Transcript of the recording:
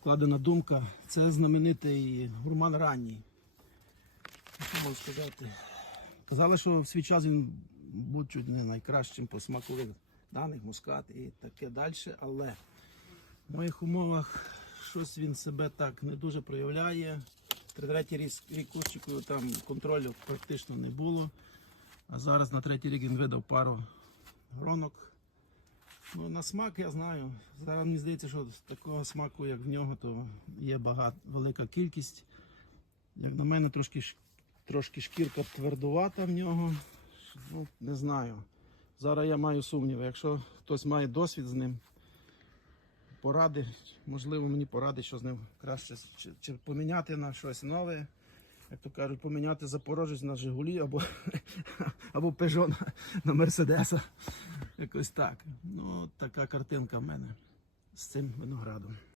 складена думка. Це знаменитий гурман ранній. Що можу сказати? Казали, що в свій час він був чуть не найкращим по смакових даних, мускат і таке далі, але в моїх умовах щось він себе так не дуже проявляє. Третій рік, рік кущикою там контролю практично не було. А зараз на третій рік він видав пару гронок. Ну, на смак я знаю. Зараз мені здається, що такого смаку, як в нього, то є багато, велика кількість. Як на мене, трошки, трошки шкірка твердувата в нього. Ну, не знаю. Зараз я маю сумніви. Якщо хтось має досвід з ним, поради, можливо, мені поради, що з ним краще чи, чи поміняти на щось нове. Як то кажуть, поміняти Запорожець на Жигулі або, або Peugeot на, на Мерседеса. Якось так. Ну, така картинка в мене з цим виноградом.